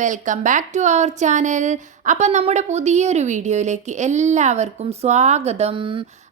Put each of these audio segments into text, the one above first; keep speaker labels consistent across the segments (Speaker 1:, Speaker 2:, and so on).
Speaker 1: Welcome back to our channel. അപ്പം നമ്മുടെ പുതിയൊരു വീഡിയോയിലേക്ക് എല്ലാവർക്കും സ്വാഗതം.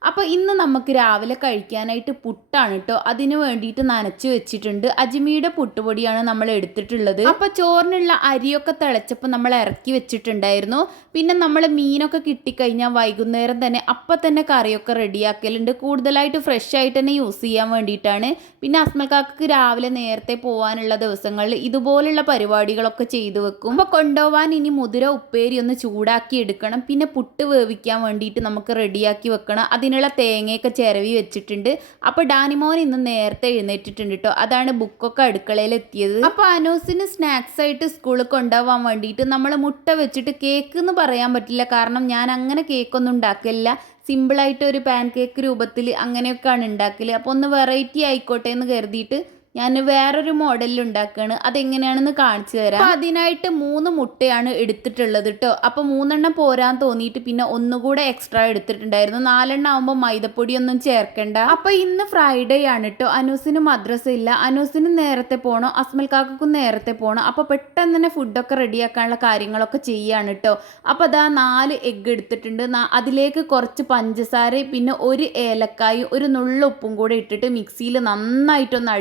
Speaker 1: അപ്പോൾ ഇന്ന് നമുക്ക് രാവിലെ കഴിക്കാനായിട്ട് പുട്ടാണ് കേട്ടോ അതിന് വേണ്ടിയിട്ട് നനച്ച് വെച്ചിട്ടുണ്ട്. അജ്മിയുടെ പുട്ടുപൊടിയാണ് നമ്മൾ എടുത്തിട്ടുള്ളത്. അപ്പോൾ ചോറിനുള്ള അരിയൊക്കെ തിളച്ചപ്പോൾ നമ്മൾ ഇറക്കി വെച്ചിട്ടുണ്ടായിരുന്നു. പിന്നെ നമ്മൾ മീനൊക്കെ കിട്ടിക്കഴിഞ്ഞാൽ വൈകുന്നേരം തന്നെ അപ്പം തന്നെ കറിയൊക്കെ റെഡിയാക്കലുണ്ട്. കൂടുതലായിട്ട് ഫ്രഷ് ആയിട്ട് തന്നെ യൂസ് ചെയ്യാൻ വേണ്ടിയിട്ടാണ്. പിന്നെ അസ്മൽക്കാക്ക് രാവിലെ നേരത്തെ പോകാനുള്ള ദിവസങ്ങളിൽ ഇതുപോലുള്ള പരിപാടികളൊക്കെ ചെയ്തു വെക്കും. അപ്പോൾ കൊണ്ടുപോകാൻ ഇനി മുതിര ഉപ്പേരി ഒന്ന് ചൂടാക്കി എടുക്കണം. പിന്നെ പുട്ട് വേവിക്കാൻ വേണ്ടിയിട്ട് നമുക്ക് റെഡിയാക്കി വെക്കണം. അതിനുള്ള തേങ്ങയൊക്കെ ചിരവി വെച്ചിട്ടുണ്ട്. അപ്പോൾ ഡാനിമോൻ ഇന്ന് നേരത്തെ എഴുന്നേറ്റിട്ടുണ്ട് കേട്ടോ അതാണ് ബുക്കൊക്കെ അടുക്കളയിൽ എത്തിയത് അപ്പോൾ അനൂസിന് സ്നാക്സ് ആയിട്ട് സ്കൂളിൽ കൊണ്ടുപോകാൻ വേണ്ടിയിട്ട് നമ്മൾ മുട്ട വെച്ചിട്ട് കേക്ക് എന്ന് പറയാൻ പറ്റില്ല. കാരണം ഞാൻ അങ്ങനെ കേക്കൊന്നും ഉണ്ടാക്കില്ല സിമ്പിളായിട്ട് ഒരു പാൻ കേക്ക് രൂപത്തിൽ അങ്ങനെയൊക്കെയാണ് ഉണ്ടാക്കൽ അപ്പോൾ ഒന്ന് വെറൈറ്റി ആയിക്കോട്ടെ എന്ന് കരുതിയിട്ട് ഞാൻ വേറൊരു മോഡലിൽ ഉണ്ടാക്കുകയാണ് അതെങ്ങനെയാണെന്ന് കാണിച്ചു തരാം. അപ്പോൾ അതിനായിട്ട് മൂന്ന് മുട്ടയാണ് എടുത്തിട്ടുള്ളത് കേട്ടോ അപ്പോൾ മൂന്നെണ്ണം പോരാൻ തോന്നിയിട്ട് പിന്നെ ഒന്നുകൂടെ എക്സ്ട്രാ എടുത്തിട്ടുണ്ടായിരുന്നു. നാലെണ്ണം ആകുമ്പോൾ മൈദപ്പൊടിയൊന്നും ചേർക്കണ്ട. അപ്പോൾ ഇന്ന് ഫ്രൈഡേ ആണ് കേട്ടോ അനൂസിന് മദ്രസ ഇല്ല. അനൂസിന് നേരത്തെ പോണോ. അസ്മൽ കാക്കും നേരത്തെ പോണോ. അപ്പോൾ പെട്ടെന്ന് തന്നെ ഫുഡൊക്കെ റെഡിയാക്കാനുള്ള കാര്യങ്ങളൊക്കെ ചെയ്യാണ് കേട്ടോ അപ്പോൾ അതാ നാല് എഗ്ഗ് എടുത്തിട്ടുണ്ട്. അതിലേക്ക് കുറച്ച് പഞ്ചസാര പിന്നെ ഒരു ഏലക്കായും ഒരു നുള്ള ഉപ്പും കൂടെ ഇട്ടിട്ട് മിക്സിയിൽ നന്നായിട്ടൊന്ന്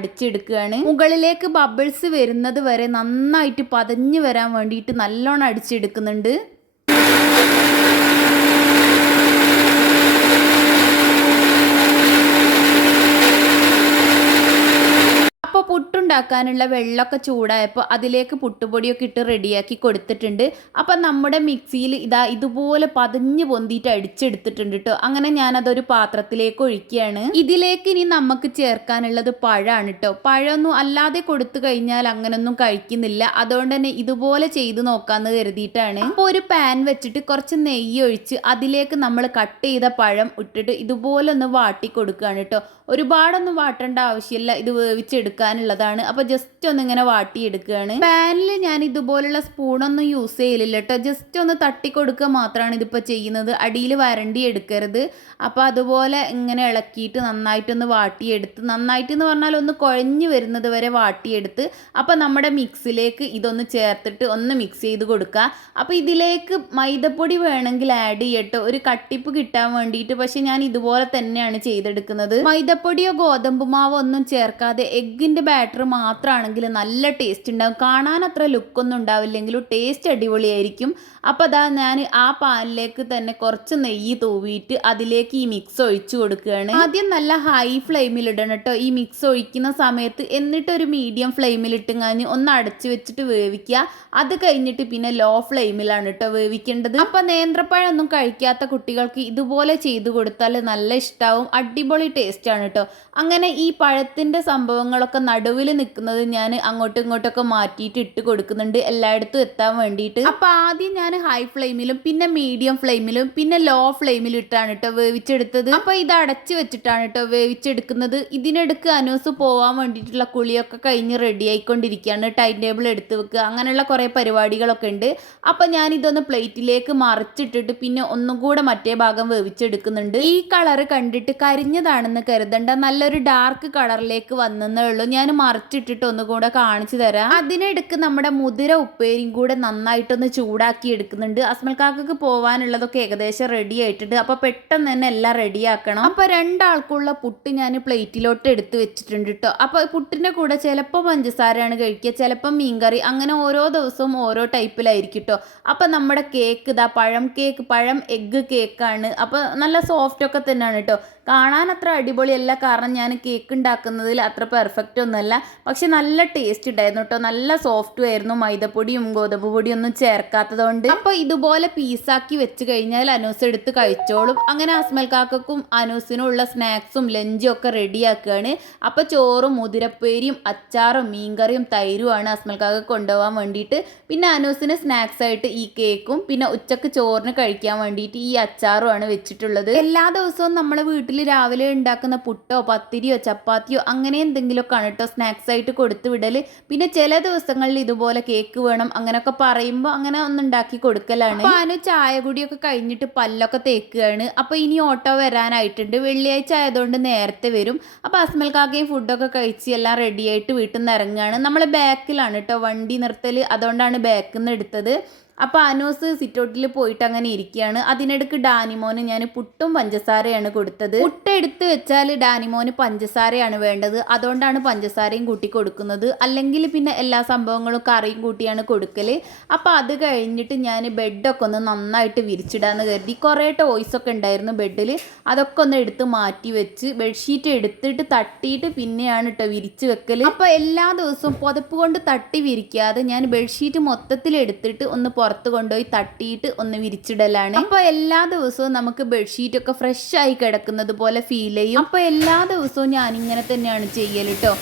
Speaker 1: അടിച്ചെടുക്കുകയാണ് മുകളിലേക്ക് ബബിൾസ് വരുന്നത് വരെ നന്നായിട്ട് പതഞ്ഞു വരാൻ വേണ്ടിയിട്ട് നല്ലോണം അടിച്ചെടുക്കുന്നുണ്ട്. അപ്പോൾ പുട്ടുണ്ടാക്കാനുള്ള വെള്ളമൊക്കെ ചൂടായപ്പോൾ അതിലേക്ക് പുട്ടുപൊടിയൊക്കെ ഇട്ട് റെഡിയാക്കി കൊടുത്തിട്ടുണ്ട്. അപ്പം നമ്മുടെ മിക്സിയിൽ ഇതാ ഇതുപോലെ പതിഞ്ഞ് പൊന്തിയിട്ട് അടിച്ചെടുത്തിട്ടുണ്ട് കേട്ടോ. അങ്ങനെ ഞാനതൊരു പാത്രത്തിലേക്ക് ഒഴിക്കുകയാണ്. ഇതിലേക്ക് ഇനി നമുക്ക് ചേർക്കാനുള്ളത് പഴമാണ് കേട്ടോ. പഴമൊന്നും അല്ലാതെ കൊടുത്തു കഴിഞ്ഞാൽ അങ്ങനൊന്നും കഴിക്കുന്നില്ല. അതുകൊണ്ട് തന്നെ ഇതുപോലെ ചെയ്ത് നോക്കാമെന്ന് കരുതിയിട്ടാണ്. അപ്പോൾ ഒരു പാൻ വെച്ചിട്ട് കുറച്ച് നെയ്യ് ഒഴിച്ച് അതിലേക്ക് നമ്മൾ കട്ട് ചെയ്ത പഴം ഇട്ടിട്ട് ഇതുപോലെ ഒന്ന് വാട്ടി കൊടുക്കുകയാണ് കേട്ടോ. ഒരുപാടൊന്നും വാട്ടേണ്ട ആവശ്യമില്ല. ഇത് വേവിച്ചെടുക്കാനുള്ളതാണ്. അപ്പോൾ ജസ്റ്റ് ഒന്ന് ഇങ്ങനെ വാട്ടിയെടുക്കുകയാണ് പാനിൽ ഞാൻ ഇതുപോലുള്ള സ്പൂണൊന്നും യൂസ് ചെയ്യലില്ല കേട്ടോ ജസ്റ്റ് ഒന്ന് തട്ടി കൊടുക്കുക മാത്രമാണ് ഇതിപ്പോൾ ചെയ്യുന്നത്. അടിയിൽ വരണ്ടി എടുക്കരുത്. അപ്പോൾ അതുപോലെ ഇങ്ങനെ ഇളക്കിയിട്ട് നന്നായിട്ടൊന്ന് വാട്ടിയെടുത്ത് നന്നായിട്ട് എന്ന് പറഞ്ഞാൽ ഒന്ന് കുഴഞ്ഞു വരുന്നത് വരെ വാട്ടിയെടുത്ത് അപ്പോൾ നമ്മുടെ മിക്സിലേക്ക് ഇതൊന്ന് ചേർത്തിട്ട് ഒന്ന് മിക്സ് ചെയ്ത് കൊടുക്കുക. അപ്പോൾ ഇതിലേക്ക് മൈദപ്പൊടി വേണമെങ്കിൽ ആഡ് ചെയ്യട്ടോ. ഒരു കട്ടിപ്പ് കിട്ടാൻ വേണ്ടിയിട്ട് പക്ഷെ ഞാൻ ഇതുപോലെ തന്നെയാണ് ചെയ്തെടുക്കുന്നത്. മൈദപ്പൊടിയോ ഗോതമ്പ് മാവോ ഒന്നും ചേർക്കാതെ എഗ്ഗിന്റെ ബാറ്റർ മാത്രമാണെങ്കിൽ നല്ല ടേസ്റ്റ് ഉണ്ടാവും. കാണാൻ അത്ര ലുക്കൊന്നും ഉണ്ടാവില്ലെങ്കിലും ടേസ്റ്റ് അടിപൊളിയായിരിക്കും. അപ്പോൾ അതാ ഞാൻ ആ പാനിലേക്ക് തന്നെ കുറച്ച് നെയ്യ് തൂവിയിട്ട് അതിലേക്ക് ഈ മിക്സ് ഒഴിച്ചു കൊടുക്കുകയാണ്. ആദ്യം നല്ല ഹൈ ഫ്ലെയിമിൽ ഇടണം കേട്ടോ ഈ മിക്സ് ഒഴിക്കുന്ന സമയത്ത് എന്നിട്ട് ഒരു മീഡിയം ഫ്ലെയിമിൽ ഇട്ടുങ്ങാഞ്ഞ് ഒന്ന് അടച്ചു വെച്ചിട്ട് വേവിക്കുക. അത് കഴിഞ്ഞിട്ട് പിന്നെ ലോ ഫ്ലെയിമിലാണ് കേട്ടോ വേവിക്കേണ്ടത്. അപ്പോൾ നേന്ത്രപ്പഴമൊന്നും കഴിക്കാത്ത കുട്ടികൾക്ക് ഇതുപോലെ ചെയ്തു കൊടുത്താൽ നല്ല ഇഷ്ടാവും. അടിപൊളി ടേസ്റ്റ് ആണ് കേട്ടോ അങ്ങനെ ഈ പഴത്തിന്റെ സംഭവങ്ങളൊക്കെ നടുവിൽ നിൽക്കുന്നത് ഞാൻ അങ്ങോട്ടും ഇങ്ങോട്ടൊക്കെ മാറ്റിയിട്ട് ഇട്ട് കൊടുക്കുന്നുണ്ട്. എല്ലായിടത്തും എത്താൻ വേണ്ടിയിട്ട്. അപ്പോൾ ആദ്യം ഞാൻ ഹൈ ഫ്ലെയിമിലും പിന്നെ മീഡിയം ഫ്ലെയിമിലും പിന്നെ ലോ ഫ്ലെയിമിലും ഇട്ടാണ് കേട്ടോ വേവിച്ചെടുത്തത്. അപ്പോൾ ഇത് അടച്ച് വെച്ചിട്ടാണ് കേട്ടോ വേവിച്ചെടുക്കുന്നത്. ഇതിനെടുക്ക് അനൂസ് പോവാൻ വേണ്ടിയിട്ടുള്ള കുളിയൊക്കെ കഴിഞ്ഞ് റെഡി ആയിക്കൊണ്ടിരിക്കുകയാണ്. ടൈം ടേബിൾ എടുത്ത് വെക്കുക. അങ്ങനെയുള്ള കുറേ പരിപാടികളൊക്കെ ഉണ്ട്. അപ്പോൾ ഞാൻ ഇതൊന്ന് പ്ലേറ്റിലേക്ക് മറിച്ചിട്ടിട്ട് പിന്നെ ഒന്നും കൂടെ മറ്റേ ഭാഗം വേവിച്ചെടുക്കുന്നുണ്ട്. ഈ കളർ കണ്ടിട്ട് കരിഞ്ഞതാണെന്ന് കരുതണ്ട. നല്ലൊരു ഡാർക്ക് കളറിലേക്ക് വന്നതേ ഉള്ളൂ. ഞാൻ മറിച്ചിട്ടിട്ട് ഒന്നുകൂടെ കാണിച്ചു തരാം. അതിനിടക്ക് നമ്മുടെ മുതിര ഉപ്പേരിയും കൂടെ നന്നായിട്ടൊന്ന് ചൂടാക്കി എടുക്കുന്നുണ്ട്. അസ്മൽക്കാക്കൊക്കെ കാക്കക്ക് പോവാനുള്ളതൊക്കെ ഏകദേശം റെഡി ആയിട്ടുണ്ട്. അപ്പോൾ പെട്ടെന്ന് തന്നെ എല്ലാം റെഡിയാക്കണം അപ്പോൾ രണ്ടാൾക്കുള്ള പുട്ട് ഞാൻ പ്ലേറ്റിലോട്ട് എടുത്ത് വെച്ചിട്ടുണ്ട് കേട്ടോ അപ്പോൾ പുട്ടിന്റെ കൂടെ ചിലപ്പോൾ പഞ്ചസാരയാണ് കഴിക്കുക ചിലപ്പോൾ മീൻകറി അങ്ങനെ ഓരോ ദിവസവും ഓരോ ടൈപ്പിലായിരിക്കും കേട്ടോ അപ്പോൾ നമ്മുടെ കേക്ക് ഇതാ പഴം കേക്ക് പഴം എഗ്ഗ് കേക്കാണ്. അപ്പോൾ നല്ല സോഫ്റ്റ് ഒക്കെ തന്നെയാണ് കേട്ടോ കാണാൻ അത്ര അടിപൊളിയല്ല. കാരണം ഞാൻ കേക്ക് ഉണ്ടാക്കുന്നതിൽ അത്ര പെർഫെക്റ്റ് ഒന്നുമല്ല. പക്ഷെ നല്ല ടേസ്റ്റ് ഉണ്ടായിരുന്നു കേട്ടോ. നല്ല സോഫ്റ്റ് ആയിരുന്നു. മൈദപ്പൊടിയും ഗോതമ്പ് പൊടിയും ഒന്നും ചേർക്കാത്തതുകൊണ്ട്. അപ്പോൾ ഇതുപോലെ പീസാക്കി വെച്ച് കഴിഞ്ഞാൽ അനൂസ് എടുത്ത് കഴിച്ചോളും. അങ്ങനെ അസ്മൽ കാക്കക്കും അനൂസിനും ഉള്ള സ്നാക്സും ലഞ്ചും ഒക്കെ റെഡിയാക്കുകയാണ് അപ്പോൾ ചോറും മുതിരപ്പേരിയും അച്ചാറും മീൻകറിയും തൈരുമാണ് അസ്മൽ കാക്ക കൊണ്ടുപോകാൻ വേണ്ടിയിട്ട്. പിന്നെ അനൂസിന് സ്നാക്സ് ആയിട്ട് ഈ കേക്കും പിന്നെ ഉച്ചയ്ക്ക് ചോറിന് കഴിക്കാൻ വേണ്ടിയിട്ട് ഈ അച്ചാറുമാണ് വെച്ചിട്ടുള്ളത്. എല്ലാ ദിവസവും നമ്മളെ വീട്ടിൽ വീട്ടിൽ രാവിലെ ഉണ്ടാക്കുന്ന പുട്ടോ പത്തിരിയോ ചപ്പാത്തിയോ അങ്ങനെ എന്തെങ്കിലുമൊക്കെ ആണ് കേട്ടോ സ്നാക്സ് ആയിട്ട് കൊടുത്തു വിടൽ പിന്നെ ചില ദിവസങ്ങളിൽ ഇതുപോലെ കേക്ക് വേണം അങ്ങനെയൊക്കെ പറയുമ്പോൾ അങ്ങനെ ഒന്ന് ഉണ്ടാക്കി കൊടുക്കലാണ്. അപ്പോൾ ചായ കുടിയൊക്കെ കഴിഞ്ഞിട്ട് പല്ലൊക്കെ തേക്കുകയാണ്. അപ്പോൾ ഇനി ഓട്ടോ വരാനായിട്ടുണ്ട്. വെള്ളിയാഴ്ച ആയതുകൊണ്ട് നേരത്തെ വരും. അപ്പോൾ അസ്മൽ കാക്കയും ഫുഡൊക്കെ കഴിച്ച് എല്ലാം റെഡിയായിട്ട് വീട്ടിൽ നിന്ന് ഇറങ്ങുകയാണ്. നമ്മൾ ബാക്കിലാണ് കേട്ടോ വണ്ടി നിർത്തൽ അതുകൊണ്ടാണ് ബാക്കിൽ നിന്ന് എടുത്തത്. അപ്പോൾ അനൂസ് സിറ്റൗട്ടിൽ പോയിട്ട് അങ്ങനെ ഇരിക്കുകയാണ് അതിനിടക്ക് ഡാനിമോന് ഞാൻ പുട്ടും പഞ്ചസാരയാണ് കൊടുത്തത്. പുട്ട് എടുത്ത് വെച്ചാൽ ഡാനിമോന് പഞ്ചസാരയാണ് വേണ്ടത്. അതുകൊണ്ടാണ് പഞ്ചസാരയും കൂട്ടി കൊടുക്കുന്നത്. അല്ലെങ്കിൽ പിന്നെ എല്ലാ സംഭവങ്ങളും കറിയും കൂട്ടിയാണ് കൊടുക്കൽ അപ്പോൾ അത് കഴിഞ്ഞിട്ട് ഞാൻ ബെഡൊക്കെ ഒന്ന് നന്നായിട്ട് വിരിച്ചിടാന്ന് കരുതി. കുറേ ടോയ്സ് ഒക്കെ ഉണ്ടായിരുന്നു ബെഡിൽ അതൊക്കെ ഒന്ന് എടുത്ത് മാറ്റി വെച്ച് ബെഡ്ഷീറ്റ് എടുത്തിട്ട് തട്ടിയിട്ട് പിന്നെയാണ് കേട്ടോ വിരിച്ച് വെക്കൽ അപ്പോൾ എല്ലാ ദിവസവും പുതപ്പ് കൊണ്ട് തട്ടി വിരിക്കാതെ ഞാൻ ബെഡ്ഷീറ്റ് മൊത്തത്തിൽ എടുത്തിട്ട് ഒന്ന് പുറത്ത് കൊണ്ടുപോയി തട്ടിയിട്ട് ഒന്ന് വിരിച്ചിടലാണ്. അപ്പോൾ എല്ലാ ദിവസവും നമുക്ക് ബെഡ്ഷീറ്റ് ഒക്കെ ഫ്രഷ് ആയി കിടക്കുന്നത് പോലെ ഫീൽ ചെയ്യും. അപ്പോൾ എല്ലാ ദിവസവും ഞാൻ ഇങ്ങനെ തന്നെയാണ് ചെയ്യൽ കേട്ടോ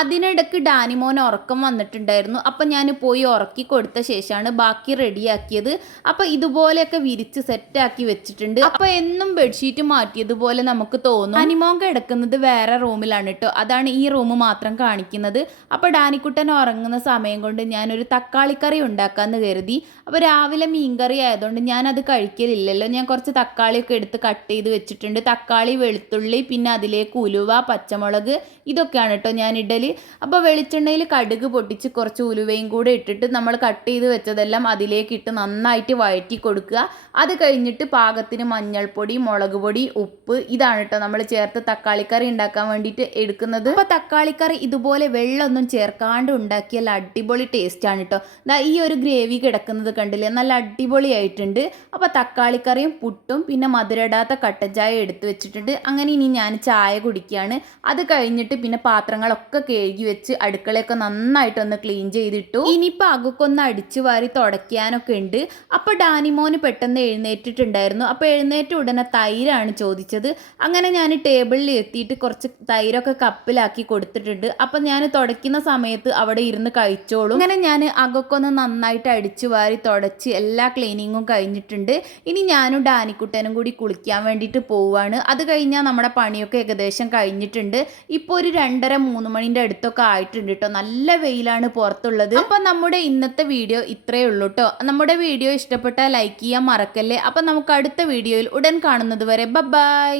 Speaker 1: അതിനിടയ്ക്ക് ഡാനിമോൻ ഉറക്കം വന്നിട്ടുണ്ടായിരുന്നു. അപ്പം ഞാൻ പോയി ഉറക്കി കൊടുത്ത ശേഷമാണ് ബാക്കി റെഡിയാക്കിയത്. അപ്പം ഇതുപോലെയൊക്കെ വിരിച്ച് സെറ്റാക്കി വെച്ചിട്ടുണ്ട്. അപ്പം എന്നും ബെഡ്ഷീറ്റ് മാറ്റിയതുപോലെ നമുക്ക് തോന്നും. ഡാനിമോൻ കിടക്കുന്നത് വേറെ റൂമിലാണ് കേട്ടോ അതാണ് ഈ റൂം മാത്രം കാണിക്കുന്നത്. അപ്പോൾ ഡാനിക്കുട്ടൻ ഉറങ്ങുന്ന സമയം കൊണ്ട് ഞാനൊരു തക്കാളിക്കറി ഉണ്ടാക്കാമെന്ന് കരുതി. അപ്പോൾ രാവിലെ മീൻകറി ആയതുകൊണ്ട് ഞാനത് കഴിക്കലില്ലല്ലോ. ഞാൻ കുറച്ച് തക്കാളിയൊക്കെ എടുത്ത് കട്ട് ചെയ്ത് വെച്ചിട്ടുണ്ട്. തക്കാളി വെളുത്തുള്ളി പിന്നെ അതിലേക്ക് ഉലുവ പച്ചമുളക് ഇതൊക്കെയാണ് കേട്ടോ ഞാൻ ഇടൽ അപ്പോൾ വെളിച്ചെണ്ണയിൽ കടുക് പൊട്ടിച്ച് കുറച്ച് ഉലുവയും കൂടെ ഇട്ടിട്ട് നമ്മൾ കട്ട് ചെയ്ത് വെച്ചതെല്ലാം അതിലേക്ക് ഇട്ട് നന്നായിട്ട് വഴറ്റി കൊടുക്കുക. അത് കഴിഞ്ഞിട്ട് പാകത്തിന് മഞ്ഞൾപ്പൊടി മുളക് പൊടി ഉപ്പ് ഇതാണ് കേട്ടോ നമ്മൾ ചേർത്ത് തക്കാളിക്കറി ഉണ്ടാക്കാൻ വേണ്ടിയിട്ട് എടുക്കുന്നത്. അപ്പോൾ തക്കാളിക്കറി ഇതുപോലെ വെള്ളമൊന്നും ചേർക്കാണ്ട് ഉണ്ടാക്കിയാൽ അടിപൊളി ടേസ്റ്റാണ് കേട്ടോ ഈ ഒരു ഗ്രേവി കിടക്കുന്നത് കണ്ടില്ലേ? നല്ല അടിപൊളി ആയിട്ടുണ്ട് അപ്പോൾ തക്കാളിക്കറിയും പുട്ടും പിന്നെ മധുരടാത്ത കട്ടൻ ചായ എടുത്തു വെച്ചിട്ടുണ്ട്. അങ്ങനെ ഇനി ഞാൻ ചായ കുടിക്കുകയാണ്. അത് കഴിഞ്ഞിട്ട് പിന്നെ പാത്രങ്ങളൊക്കെ കഴുകി വെച്ച് അടുക്കളയൊക്കെ നന്നായിട്ടൊന്ന് ക്ലീൻ ചെയ്തിട്ടു. ഇനിയിപ്പോൾ അകൊക്കൊന്ന് അടിച്ചു വാരി തുടയ്ക്കാനൊക്കെ ഉണ്ട് അപ്പോൾ ഡാനിമോന് പെട്ടെന്ന് എഴുന്നേറ്റിട്ടുണ്ടായിരുന്നു. അപ്പോൾ എഴുന്നേറ്റ ഉടനെ തൈരാണ് ചോദിച്ചത്. അങ്ങനെ ഞാൻ ടേബിളിൽ എത്തിയിട്ട് കുറച്ച് തൈരൊക്കെ കപ്പിലാക്കി കൊടുത്തിട്ടുണ്ട്. അപ്പം ഞാൻ തുടയ്ക്കുന്ന സമയത്ത് അവിടെ ഇരുന്ന് കഴിച്ചോളും. അങ്ങനെ ഞാൻ അകൊക്കൊന്ന് നന്നായിട്ട് അടിച്ചു വാരി തുടച്ച് എല്ലാ ക്ലീനിങ്ങും കഴിഞ്ഞിട്ടുണ്ട്. ഇനി ഞാനും ഡാനിക്കുട്ടനും കൂടി കുളിക്കാൻ വേണ്ടിയിട്ട് പോവുകയാണ് അത് കഴിഞ്ഞാൽ നമ്മുടെ പണിയൊക്കെ ഏകദേശം കഴിഞ്ഞിട്ടുണ്ട്. ഇപ്പോൾ ഒരു രണ്ടര മൂന്ന് മണിന്റെ അടുത്തൊക്കെ ആയിട്ടുണ്ട് കേട്ടോ നല്ല വെയിലാണ് പുറത്തുള്ളത്. അപ്പോൾ നമ്മുടെ ഇന്നത്തെ വീഡിയോ ഇത്രയേ ഉള്ളൂ കേട്ടോ നമ്മുടെ വീഡിയോ ഇഷ്ടപ്പെട്ടാൽ ലൈക്ക് ചെയ്യാൻ മറക്കല്ലേ? അപ്പോൾ നമുക്ക് അടുത്ത വീഡിയോയിൽ ഉടൻ കാണുന്നത് വരെ ബൈ